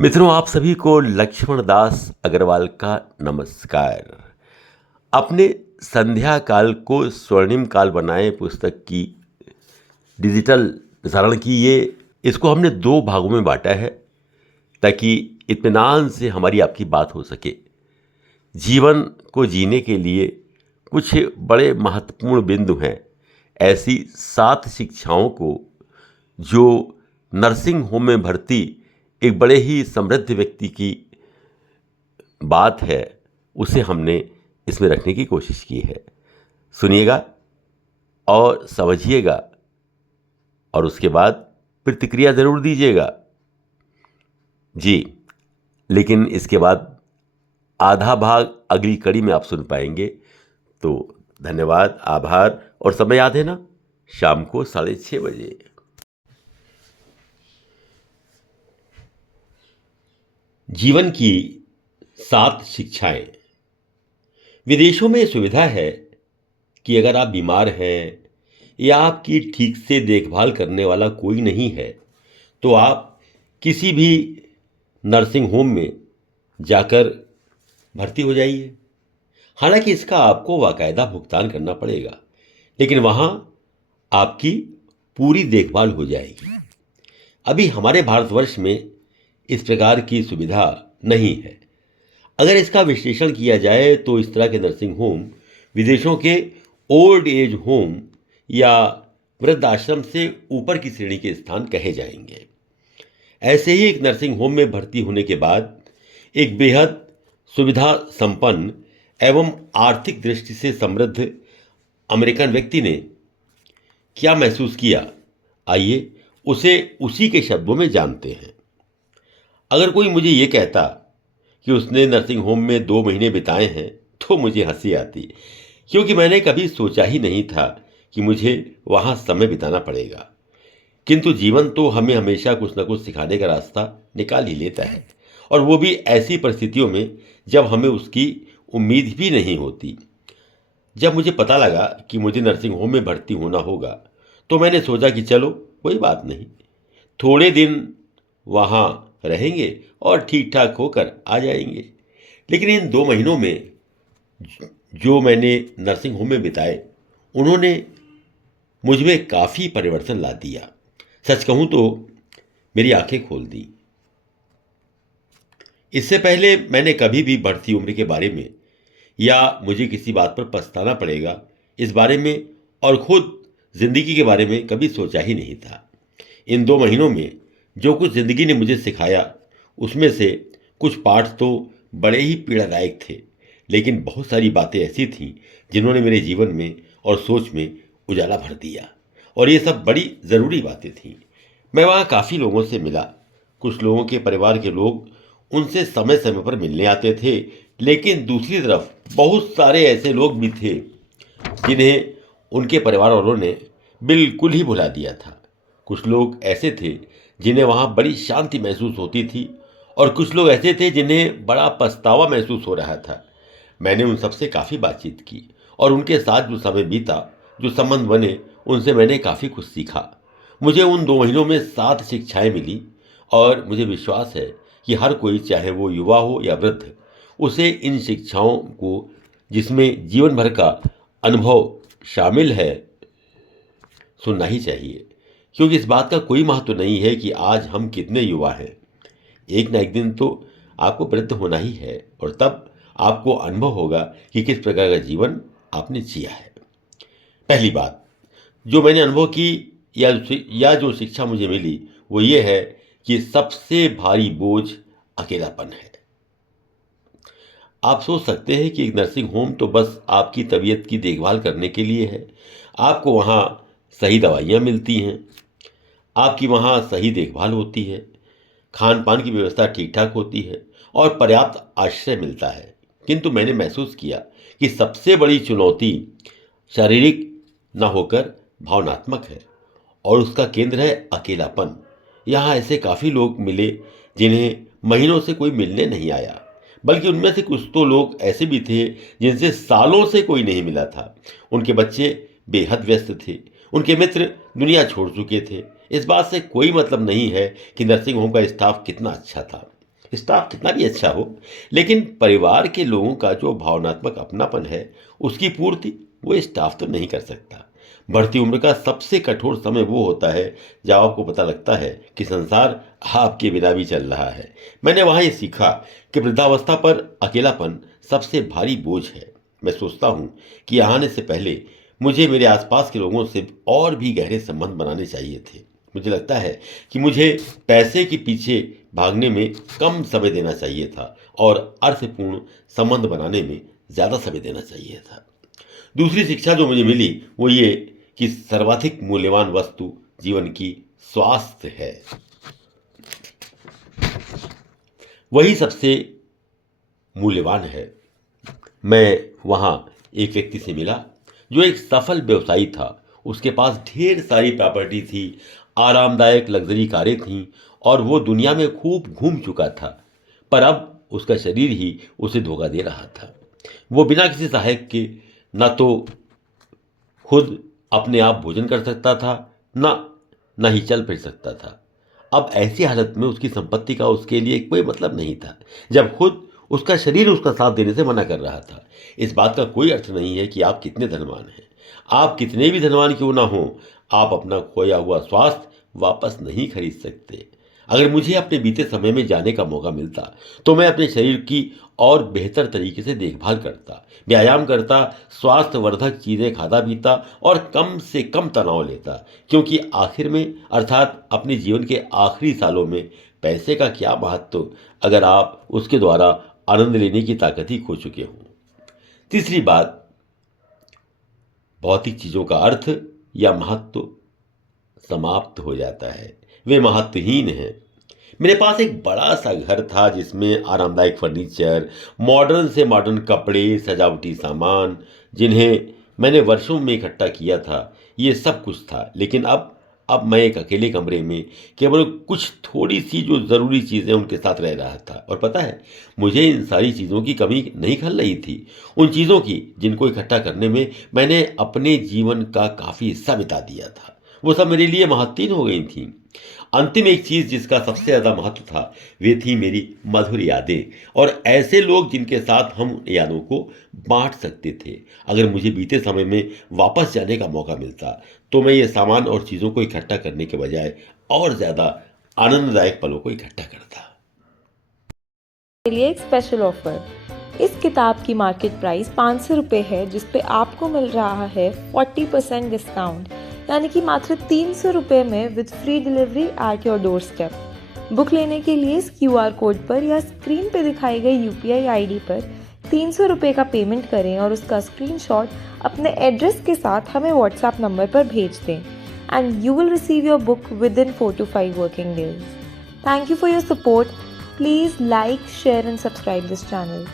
मित्रों, आप सभी को लक्ष्मण दास अग्रवाल का नमस्कार। अपने संध्या काल को स्वर्णिम काल बनाए पुस्तक की डिजिटल प्रसारण की इसको हमने दो भागों में बांटा है ताकि इत्मीनान से हमारी आपकी बात हो सके। जीवन को जीने के लिए कुछ बड़े महत्वपूर्ण बिंदु हैं। ऐसी 7 शिक्षाओं को जो नर्सिंग होम में भर्ती एक बड़े ही समृद्ध व्यक्ति की बात है, उसे हमने इसमें रखने की कोशिश की है। सुनिएगा और समझिएगा और उसके बाद प्रतिक्रिया ज़रूर दीजिएगा जी। लेकिन इसके बाद आधा भाग अगली कड़ी में आप सुन पाएंगे। तो धन्यवाद, आभार। और समय याद है ना, शाम को 6:30 बजे। जीवन की 7 शिक्षाएं। विदेशों में सुविधा है कि अगर आप बीमार हैं या आपकी ठीक से देखभाल करने वाला कोई नहीं है तो आप किसी भी नर्सिंग होम में जाकर भर्ती हो जाइए। हालांकि इसका आपको बाकायदा भुगतान करना पड़ेगा, लेकिन वहाँ आपकी पूरी देखभाल हो जाएगी। अभी हमारे भारतवर्ष में इस प्रकार की सुविधा नहीं है। अगर इसका विश्लेषण किया जाए तो इस तरह के नर्सिंग होम विदेशों के ओल्ड एज होम या वृद्ध आश्रम से ऊपर की श्रेणी के स्थान कहे जाएंगे। ऐसे ही एक नर्सिंग होम में भर्ती होने के बाद एक बेहद सुविधा संपन्न एवं आर्थिक दृष्टि से समृद्ध अमेरिकन व्यक्ति ने क्या महसूस किया, आइए उसे उसी के शब्दों में जानते हैं। अगर कोई मुझे ये कहता कि उसने नर्सिंग होम में 2 महीने बिताए हैं तो मुझे हंसी आती, क्योंकि मैंने कभी सोचा ही नहीं था कि मुझे वहाँ समय बिताना पड़ेगा। किंतु जीवन तो हमें हमेशा कुछ न कुछ सिखाने का रास्ता निकाल ही लेता है, और वो भी ऐसी परिस्थितियों में जब हमें उसकी उम्मीद भी नहीं होती। जब मुझे पता लगा कि मुझे नर्सिंग होम में भर्ती होना होगा तो मैंने सोचा कि चलो कोई बात नहीं, थोड़े दिन वहाँ रहेंगे और ठीक ठाक होकर आ जाएंगे। लेकिन इन 2 महीनों में जो मैंने नर्सिंग होम में बिताए, उन्होंने मुझ में काफ़ी परिवर्तन ला दिया। सच कहूँ तो मेरी आंखें खोल दी। इससे पहले मैंने कभी भी बढ़ती उम्र के बारे में या मुझे किसी बात पर पछताना पड़ेगा इस बारे में और खुद जिंदगी के बारे में कभी सोचा ही नहीं था। इन 2 महीनों में जो कुछ जिंदगी ने मुझे सिखाया उसमें से कुछ पाठ तो बड़े ही पीड़ादायक थे, लेकिन बहुत सारी बातें ऐसी थीं जिन्होंने मेरे जीवन में और सोच में उजाला भर दिया, और ये सब बड़ी ज़रूरी बातें थीं। मैं वहाँ काफ़ी लोगों से मिला। कुछ लोगों के परिवार के लोग उनसे समय समय पर मिलने आते थे, लेकिन दूसरी तरफ बहुत सारे ऐसे लोग भी थे जिन्हें उनके परिवार वालों ने बिल्कुल ही भुला दिया था। कुछ लोग ऐसे थे जिन्हें वहाँ बड़ी शांति महसूस होती थी, और कुछ लोग ऐसे थे जिन्हें बड़ा पछतावा महसूस हो रहा था। मैंने उन सबसे काफ़ी बातचीत की और उनके साथ जो समय बीता, जो संबंध बने, उनसे मैंने काफ़ी कुछ सीखा। मुझे उन 2 महीनों में 7 शिक्षाएं मिली, और मुझे विश्वास है कि हर कोई, चाहे वो युवा हो या वृद्ध, उसे इन शिक्षाओं को, जिसमें जीवन भर का अनुभव शामिल है, सुनना ही चाहिए। क्योंकि इस बात का कोई महत्व नहीं है कि आज हम कितने युवा हैं। एक न एक दिन तो आपको वृद्ध होना ही है, और तब आपको अनुभव होगा कि किस प्रकार का जीवन आपने जिया है। पहली बात जो मैंने अनुभव की या जो शिक्षा मुझे मिली वो ये है कि सबसे भारी बोझ अकेलापन है। आप सोच सकते हैं कि एक नर्सिंग होम तो बस आपकी तबीयत की देखभाल करने के लिए है। आपको वहाँ सही दवाइयाँ मिलती हैं, आपकी वहाँ सही देखभाल होती है, खान पान की व्यवस्था ठीक ठाक होती है और पर्याप्त आश्रय मिलता है। किंतु मैंने महसूस किया कि सबसे बड़ी चुनौती शारीरिक न होकर भावनात्मक है, और उसका केंद्र है अकेलापन। यहाँ ऐसे काफ़ी लोग मिले जिन्हें महीनों से कोई मिलने नहीं आया, बल्कि उनमें से कुछ तो लोग ऐसे भी थे जिनसे सालों से कोई नहीं मिला था। उनके बच्चे बेहद व्यस्त थे, उनके मित्र दुनिया छोड़ चुके थे। इस बात से कोई मतलब नहीं है कि नर्सिंग होम का स्टाफ कितना अच्छा था। स्टाफ कितना भी अच्छा हो, लेकिन परिवार के लोगों का जो भावनात्मक अपनापन है, उसकी पूर्ति वो स्टाफ तो नहीं कर सकता। बढ़ती उम्र का सबसे कठोर समय वो होता है जब आपको पता लगता है कि संसार आपके बिना भी चल रहा है। मैंने वहाँ ये सीखा कि वृद्धावस्था पर अकेलापन सबसे भारी बोझ है। मैं सोचता हूँ कि यहाँ आने से पहले मुझे मेरे आसपास के लोगों से और भी गहरे संबंध बनाने चाहिए थे। मुझे लगता है कि मुझे पैसे के पीछे भागने में कम समय देना चाहिए था और अर्थपूर्ण संबंध बनाने में ज़्यादा समय देना चाहिए था। दूसरी शिक्षा जो मुझे मिली वो ये कि सर्वाधिक मूल्यवान वस्तु जीवन की स्वास्थ्य है। वही सबसे मूल्यवान है। मैं वहाँ एक व्यक्ति से मिला जो एक सफल व्यवसायी था। उसके पास ढेर सारी प्रॉपर्टी थी, आरामदायक लग्जरी कारें थीं और वो दुनिया में खूब घूम चुका था। पर अब उसका शरीर ही उसे धोखा दे रहा था। वो बिना किसी सहायक के न तो खुद अपने आप भोजन कर सकता था, न ही चल फिर सकता था। अब ऐसी हालत में उसकी संपत्ति का उसके लिए कोई मतलब नहीं था, जब खुद उसका शरीर उसका साथ देने से मना कर रहा था। इस बात का कोई अर्थ नहीं है कि आप कितने धनवान हैं। आप कितने भी धनवान क्यों ना हो, आप अपना खोया हुआ स्वास्थ्य वापस नहीं खरीद सकते। अगर मुझे अपने बीते समय में जाने का मौका मिलता तो मैं अपने शरीर की और बेहतर तरीके से देखभाल करता, व्यायाम करता, स्वास्थ्यवर्धक चीज़ें खाता पीता और कम से कम तनाव लेता। क्योंकि आखिर में, अर्थात अपने जीवन के आखिरी सालों में, पैसे का क्या महत्व अगर आप उसके द्वारा आनंद लेने की ताकत ही खो चुके हों। तीसरी बात, भौतिक चीज़ों का अर्थ या महत्व समाप्त हो जाता है, वे महत्वहीन हैं। मेरे पास एक बड़ा सा घर था जिसमें आरामदायक फर्नीचर, मॉडर्न से मॉडर्न कपड़े, सजावटी सामान जिन्हें मैंने वर्षों में इकट्ठा किया था, ये सब कुछ था। लेकिन अब मैं एक अकेले कमरे में केवल कुछ थोड़ी सी जो ज़रूरी चीज़ें उनके साथ रह रहा था। और पता है, मुझे इन सारी चीज़ों की कमी नहीं खल रही थी, उन चीज़ों की जिनको इकट्ठा करने में मैंने अपने जीवन का काफ़ी हिस्सा बिता दिया था। वो सब मेरे लिए महत्वहीन हो गई थी। अंतिम एक चीज़ जिसका सबसे ज़्यादा महत्व था, वे थी मेरी मधुर यादें और ऐसे लोग जिनके साथ हम यादों को बांट सकते थे। अगर मुझे बीते समय में वापस जाने का मौका मिलता तो मैं ये सामान और चीज़ों को इकट्ठा करने के बजाय और ज़्यादा आनंददायक पलों को इकट्ठा करता। के लिए एक स्पेशल ऑफर। इस किताब की मार्केट प्राइस 500 रुपये है, जिस पे आपको मिल रहा है 40% डिस्काउंट, यानी कि मात्र 300 रुपये में with free delivery at your door step. Book लेने के लिए इस QR कोड पर या स्क्रीन पे दिखाई गई UPI ID पर 300 रुपये का पेमेंट करें और उसका स्क्रीनशॉट अपने एड्रेस के साथ हमें WhatsApp नंबर पर भेज दें and you will receive your book with in 4 to 5 working days. Thank you for your support. Please like, share and subscribe this channel.